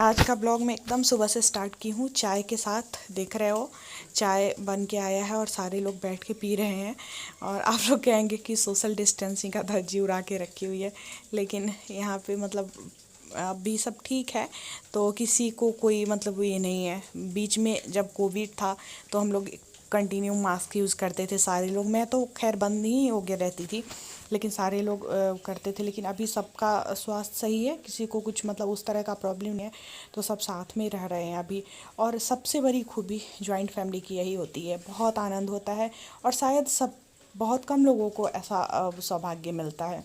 आज का ब्लॉग मैं एकदम सुबह से स्टार्ट की हूँ चाय के साथ। देख रहे हो चाय बन के आया है और सारे लोग बैठ के पी रहे हैं। और आप लोग कहेंगे कि सोशल डिस्टेंसिंग का धज्जी उड़ा के रखी हुई है, लेकिन यहाँ पे मतलब अभी सब ठीक है। तो किसी को कोई मतलब ये नहीं है। बीच में जब कोविड था तो हम लोग कंटिन्यू मास्क यूज़ करते थे सारे लोग। मैं तो खैर बंद ही हो गया रहती थी, लेकिन सारे लोग करते थे। लेकिन अभी सबका स्वास्थ्य सही है, किसी को कुछ मतलब उस तरह का प्रॉब्लम नहीं है, तो सब साथ में रह रहे हैं अभी। और सबसे बड़ी खूबी जॉइंट फैमिली की यही होती है, बहुत आनंद होता है। और शायद सब बहुत कम लोगों को ऐसा सौभाग्य मिलता है।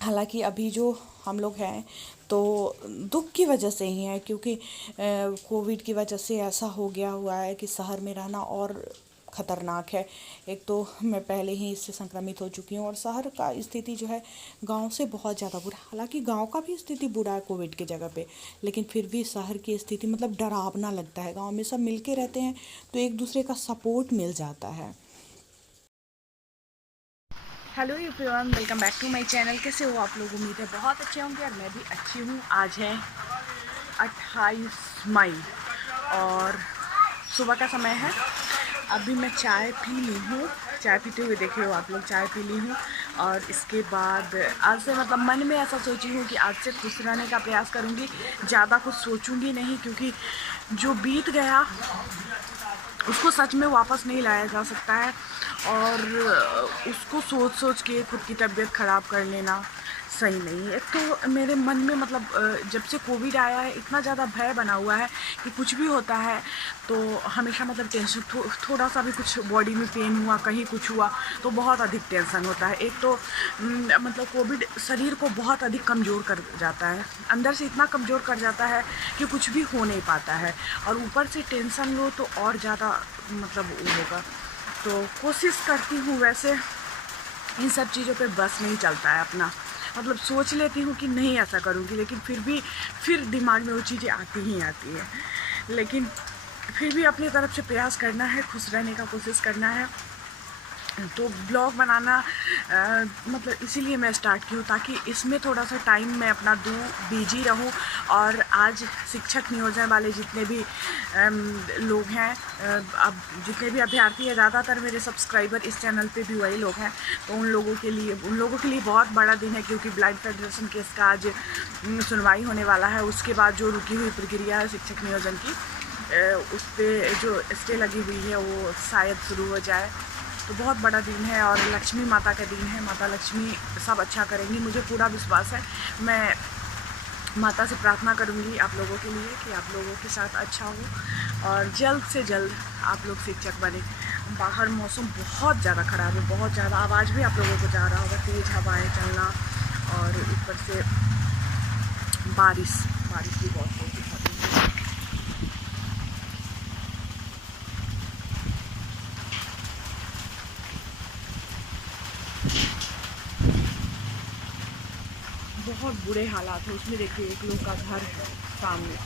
हालांकि अभी जो हम लोग हैं तो दुख की वजह से ही है, क्योंकि कोविड की वजह से ऐसा हो गया हुआ है कि शहर में रहना और ख़तरनाक है। एक तो मैं पहले ही इससे संक्रमित हो चुकी हूँ, और शहर का स्थिति जो है गांव से बहुत ज़्यादा बुरा। हालांकि गांव का भी स्थिति बुरा है कोविड के जगह पे, लेकिन फिर भी शहर की स्थिति मतलब डरावना लगता है। गांव में सब मिलके रहते हैं तो एक दूसरे का सपोर्ट मिल जाता है। Hello everyone, welcome back to my channel. कैसे हो आप लोग? उम्मीद है बहुत अच्छे होंगे और मैं भी अच्छी हूँ। आज है 28 मई और सुबह का समय है। अभी मैं चाय पी ली हूँ, चाय पीते हुए देखे हो आप लोग, चाय पी ली हूँ। और इसके बाद आज से मतलब मन में ऐसा सोची हूँ कि आज से खुश रहने का प्रयास करूँगी, ज़्यादा कुछ सोचूँगी नहीं, क्योंकि जो बीत गया उसको सच में वापस नहीं लाया जा सकता है। और उसको सोच सोच के खुद की तबीयत ख़राब कर लेना सही नहीं है। एक तो मेरे मन में मतलब जब से कोविड आया है इतना ज़्यादा भय बना हुआ है कि कुछ भी होता है तो हमेशा मतलब टेंशन, थोड़ा सा भी कुछ बॉडी में पेन हुआ, कहीं कुछ हुआ तो बहुत अधिक टेंशन होता है। एक तो मतलब कोविड शरीर को बहुत अधिक कमज़ोर कर जाता है, अंदर से इतना कमज़ोर कर जाता है कि कुछ भी हो नहीं पाता है। और ऊपर से टेंशन लो तो और ज़्यादा मतलब वो होगा। तो कोशिश करती हूँ, वैसे इन सब चीज़ों पे बस नहीं चलता है अपना। मतलब सोच लेती हूँ कि नहीं ऐसा करूँगी, लेकिन फिर दिमाग में वो चीज़ें आती ही आती है। लेकिन फिर भी अपनी तरफ से प्रयास करना है, खुश रहने का कोशिश करना है। तो ब्लॉग बनाना मतलब इसीलिए मैं स्टार्ट की हूँ, ताकि इसमें थोड़ा सा टाइम मैं अपना दूँ, बिजी रहूँ। और आज शिक्षक नियोजन वाले जितने भी लोग हैं, अब जितने भी अभ्यर्थी हैं, ज़्यादातर मेरे सब्सक्राइबर इस चैनल पे भी वही लोग हैं। तो उन लोगों के लिए बहुत बड़ा दिन है, क्योंकि ब्लाइंड फेडरेशन केस का आज सुनवाई होने वाला है। उसके बाद जो रुकी हुई प्रक्रिया है शिक्षक नियोजन की, उस पर जो स्टे लगी हुई है वो शायद शुरू हो जाए। तो बहुत बड़ा दिन है और लक्ष्मी माता का दिन है। माता लक्ष्मी सब अच्छा करेंगी, मुझे पूरा विश्वास है। मैं माता से प्रार्थना करूंगी आप लोगों के लिए कि आप लोगों के साथ अच्छा हो और जल्द से जल्द आप लोग शिक्षक बने। बाहर मौसम बहुत ज़्यादा ख़राब है, बहुत ज़्यादा। आवाज़ भी आप लोगों को जा रहा होगा, तेज़ हवाएं चलना और ऊपर से बारिश भी बहुत होती है। बहुत बुरे हालात है उसमें। देखिए एक लोग का घर है सामने,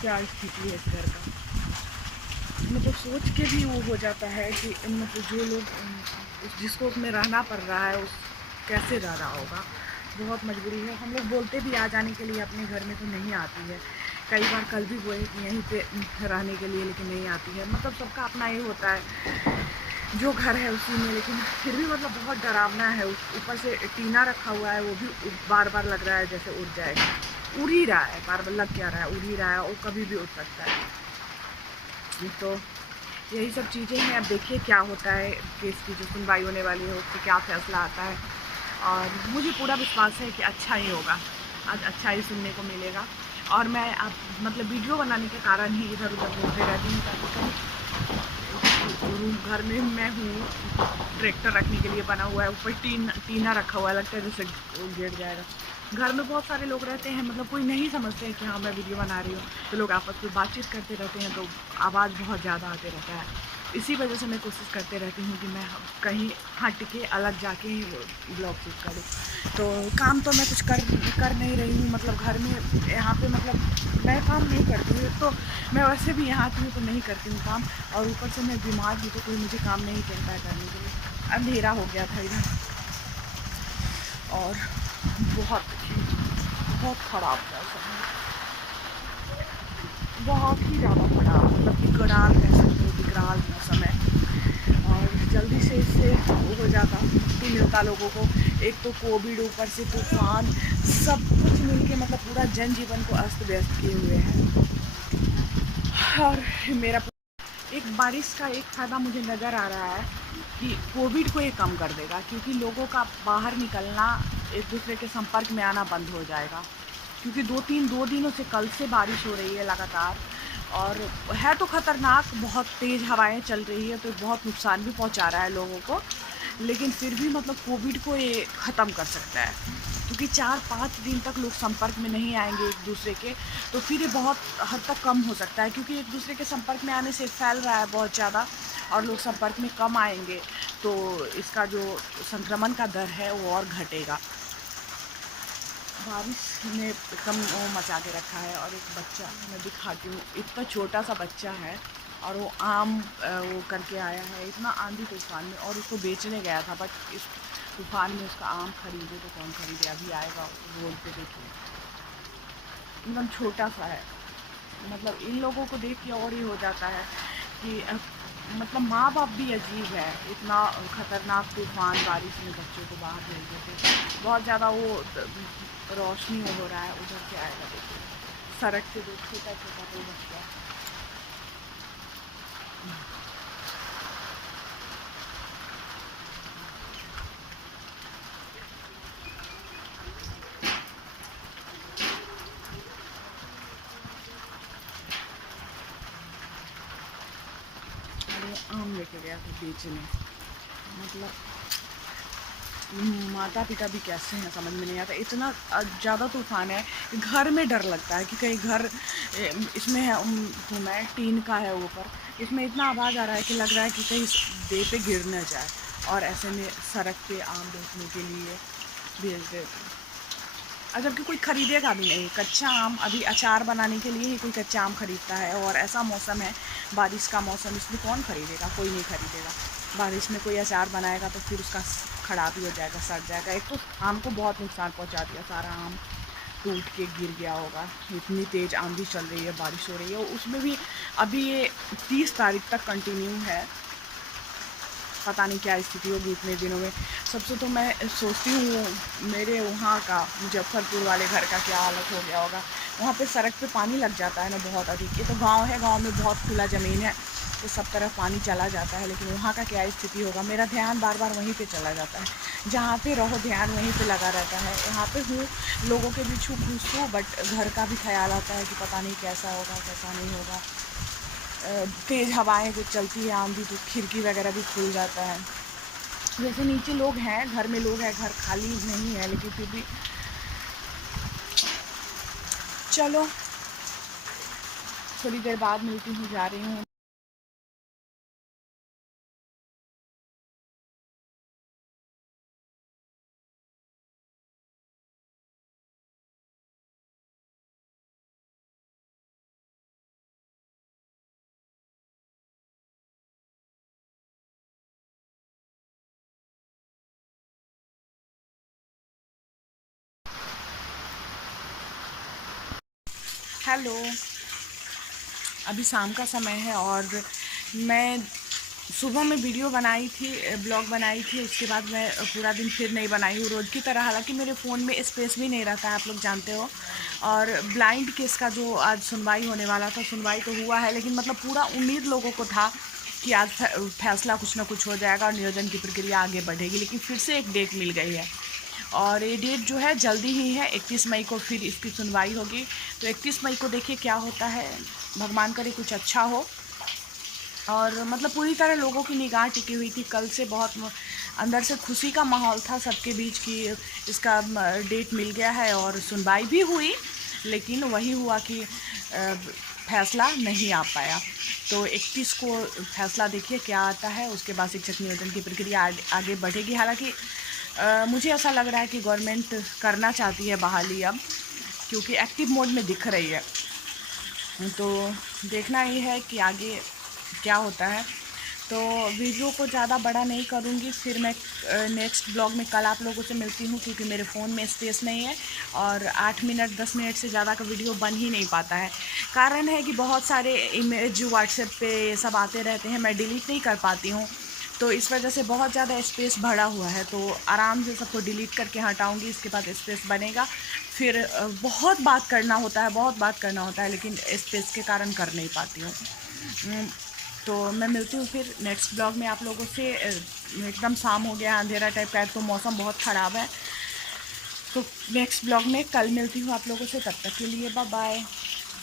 क्या स्थिति है इस घर का। मतलब सोच के भी वो हो जाता है कि मतलब जो लोग जिसको उसमें रहना पड़ रहा है उस कैसे रह रहा होगा। बहुत मजबूरी है। हम लोग बोलते भी आ जाने के लिए अपने घर में तो नहीं आती है। कई बार कल भी बोले कि यहीं पे रहने के लिए, लेकिन नहीं आती है। मतलब सबका अपना ही होता है, जो घर है उसी में। लेकिन फिर भी मतलब बहुत डरावना है। ऊपर से टीना रखा हुआ है, वो भी बार बार लग रहा है जैसे उड़ जाएगा। उड़ ही रहा है, बार बार लग क्या रहा है, उड़ ही रहा है और कभी भी उड़ सकता है। तो यही सब चीज़ें हैं। अब देखिए क्या होता है, केस की जो सुनवाई होने वाली है उस पर क्या फ़ैसला आता है। और मुझे पूरा विश्वास है कि अच्छा ही होगा, आज अच्छा ही सुनने को मिलेगा। और मैं अब मतलब वीडियो बनाने के कारण ही इधर उधर घूमते रहती हूँ, ताकि कहीं घर में मैं हूँ, ट्रैक्टर रखने के लिए बना हुआ है, ऊपर टीना रखा हुआ है, लगता है जैसे गिर जाएगा। घर में बहुत सारे लोग रहते हैं, मतलब कोई नहीं समझते हैं कि हाँ मैं वीडियो बना रही हूँ, तो लोग आपस में बातचीत करते रहते हैं, तो आवाज़ बहुत ज़्यादा आते रहता है। इसी वजह से मैं कोशिश करते रहती हूँ कि मैं कहीं हट के अलग जाके ही ब्लॉग शूट करूँ। तो काम तो मैं कुछ कर नहीं रही हूँ, मतलब घर में यहाँ पे मतलब मैं काम नहीं करती हूँ। तो मैं वैसे भी यहाँ आती हूँ तो नहीं करती हूँ काम, और ऊपर से मैं बीमार हूँ तो कोई मुझे काम नहीं कहता है करने के लिए। अंधेरा हो गया था इधर और बहुत ख़राब था। बहुत ही ज़्यादा बड़ा, मतलब विकराल कह सकते हो, विकराल मौसम है। और जल्दी से इससे वो हो जाता, मुक्ति मिलता लोगों को। एक तो कोविड, ऊपर से तूफान, सब कुछ मिलके मतलब पूरा जनजीवन को अस्त व्यस्त किए हुए हैं। और मेरा एक बारिश का एक फ़ायदा मुझे नज़र आ रहा है कि कोविड को ये कम कर देगा, क्योंकि लोगों का बाहर निकलना, एक दूसरे के संपर्क में आना बंद हो जाएगा। क्योंकि दो दिनों से, कल से बारिश हो रही है लगातार, और है तो ख़तरनाक, बहुत तेज़ हवाएं चल रही है, तो बहुत नुकसान भी पहुंचा रहा है लोगों को। लेकिन फिर भी मतलब कोविड को ये ख़त्म कर सकता है, क्योंकि 4-5 दिन तक लोग संपर्क में नहीं आएंगे एक दूसरे के, तो फिर ये बहुत हद तक कम हो सकता है। क्योंकि एक दूसरे के संपर्क में आने से फैल रहा है बहुत ज़्यादा, और लोग संपर्क में कम आएंगे, तो इसका जो संक्रमण का दर है वो और घटेगा। बारिश ने एकदम वो मचा के रखा है। और एक बच्चा मैं दिखाती हूँ, इतना छोटा सा बच्चा है, और वो आम वो करके आया है इतना आंधी तूफान में, और उसको बेचने गया था, बट इस तूफान में उसका आम खरीदे तो कौन खरीदे, अभी आएगा रोड पे, देखिए एकदम छोटा सा है। मतलब इन लोगों को देख के और ही हो जाता है कि मतलब माँ बाप भी अजीब है, इतना ख़तरनाक तूफान बारिश में बच्चों को बाहर भेज देते। बहुत ज़्यादा वो रोशनी हो रहा है, उधर से आएगा, देखिए सड़क से दो छोटा छोटा कोई बच्चा। अरे आम लेके गया था बेचने, मतलब माता पिता भी कैसे हैं समझ में नहीं आता। इतना ज़्यादा तूफान है, घर में डर लगता है कि कहीं घर इसमें है, हूँ मैं, टीन का है ऊपर, इसमें इतना आवाज़ आ रहा है कि लग रहा है कि कहीं दे पे गिर न जाए। और ऐसे में सड़क पे आम बेचने के लिए भेज देते, जबकि कोई खरीदेगा भी नहीं। कच्चा आम, अभी अचार बनाने के लिए ही कोई कच्चा आम खरीदता है, और ऐसा मौसम है, बारिश का मौसम, इसमें कौन खरीदेगा, कोई नहीं खरीदेगा। बारिश में कोई अचार बनाएगा तो फिर उसका ख़राब ही हो जाएगा, सड़ जाएगा। एक तो आम को बहुत नुकसान पहुंचा दिया, सारा आम टूट के गिर गया होगा। इतनी तेज़ आंधी चल रही है, बारिश हो रही है, उसमें भी अभी ये 30 तारीख तक कंटिन्यू है। पता नहीं क्या स्थिति होगी इतने दिनों में। सबसे तो मैं सोचती हूँ मेरे वहाँ का, मुजफ्फरपुर वाले घर का क्या हालत हो गया होगा। वहाँ पे सड़क पे पानी लग जाता है ना बहुत अधिक। ये तो गांव है, गांव में बहुत खुला ज़मीन है, तो सब तरफ पानी चला जाता है, लेकिन वहाँ का क्या स्थिति होगा। मेरा ध्यान बार बार वहीं पे चला जाता है, जहाँ पे रहो ध्यान वहीं पे लगा रहता है। यहाँ पे हूँ, लोगों के बीच हूँ, बट घर का भी ख्याल आता है कि पता नहीं कैसा होगा कैसा नहीं होगा। तेज़ हवाएं जो चलती है, आंधी, तो खिड़की वगैरह भी खुल जाता है। जैसे नीचे लोग हैं, घर में लोग हैं, घर खाली नहीं है, लेकिन फिर भी चलो थोड़ी देर बाद मिलती हूँ, जा रही हूँ। हेलो, अभी शाम का समय है, और मैं सुबह में वीडियो बनाई थी, ब्लॉग बनाई थी, उसके बाद मैं पूरा दिन फिर नहीं बनाई हूँ रोज़ की तरह। हालांकि मेरे फ़ोन में स्पेस भी नहीं रहता है, आप लोग जानते हो। और ब्लाइंड केस का जो आज सुनवाई होने वाला था, सुनवाई तो हुआ है, लेकिन मतलब पूरा उम्मीद लोगों को था कि आज फैसला कुछ ना कुछ हो जाएगा और नियोजन की प्रक्रिया आगे बढ़ेगी। लेकिन फिर से एक डेट मिल गई है, और ये डेट जो है जल्दी ही है, 31 मई को फिर इसकी सुनवाई होगी। तो 31 मई को देखिए क्या होता है, भगवान करे कुछ अच्छा हो। और मतलब पूरी तरह लोगों की निगाह टिकी हुई थी, कल से बहुत अंदर से खुशी का माहौल था सबके बीच की इसका डेट मिल गया है, और सुनवाई भी हुई, लेकिन वही हुआ कि फैसला नहीं आ पाया। तो 31 को फैसला, देखिए क्या आता है, उसके बाद शिक्षक नियोजन की प्रक्रिया आगे बढ़ेगी। हालांकि मुझे ऐसा लग रहा है कि गवर्नमेंट करना चाहती है बहाली अब, क्योंकि एक्टिव मोड में दिख रही है। तो देखना ये है कि आगे क्या होता है। तो वीडियो को ज़्यादा बड़ा नहीं करूँगी, फिर मैं नेक्स्ट ब्लॉग में कल आप लोगों से मिलती हूँ, क्योंकि मेरे फ़ोन में स्पेस नहीं है और 8 मिनट 10 मिनट से ज़्यादा का वीडियो बन ही नहीं पाता है। कारण है कि बहुत सारे इमेज व्हाट्सएप पे सब आते रहते हैं, मैं डिलीट नहीं कर पाती हूँ, तो इस वजह से बहुत ज़्यादा स्पेस भरा हुआ है। तो आराम से सबको डिलीट करके हटाऊँगी, इसके बाद स्पेस बनेगा। फिर बहुत बात करना होता है, बहुत बात करना होता है, लेकिन स्पेस के कारण कर नहीं पाती हूँ। तो मैं मिलती हूँ फिर नेक्स्ट ब्लॉग में आप लोगों से। एकदम शाम हो गया, अंधेरा टाइप का है, तो मौसम बहुत ख़राब है। तो नेक्स्ट ब्लॉग में कल मिलती हूँ आप लोगों से, तब तक के लिए बाय बाय।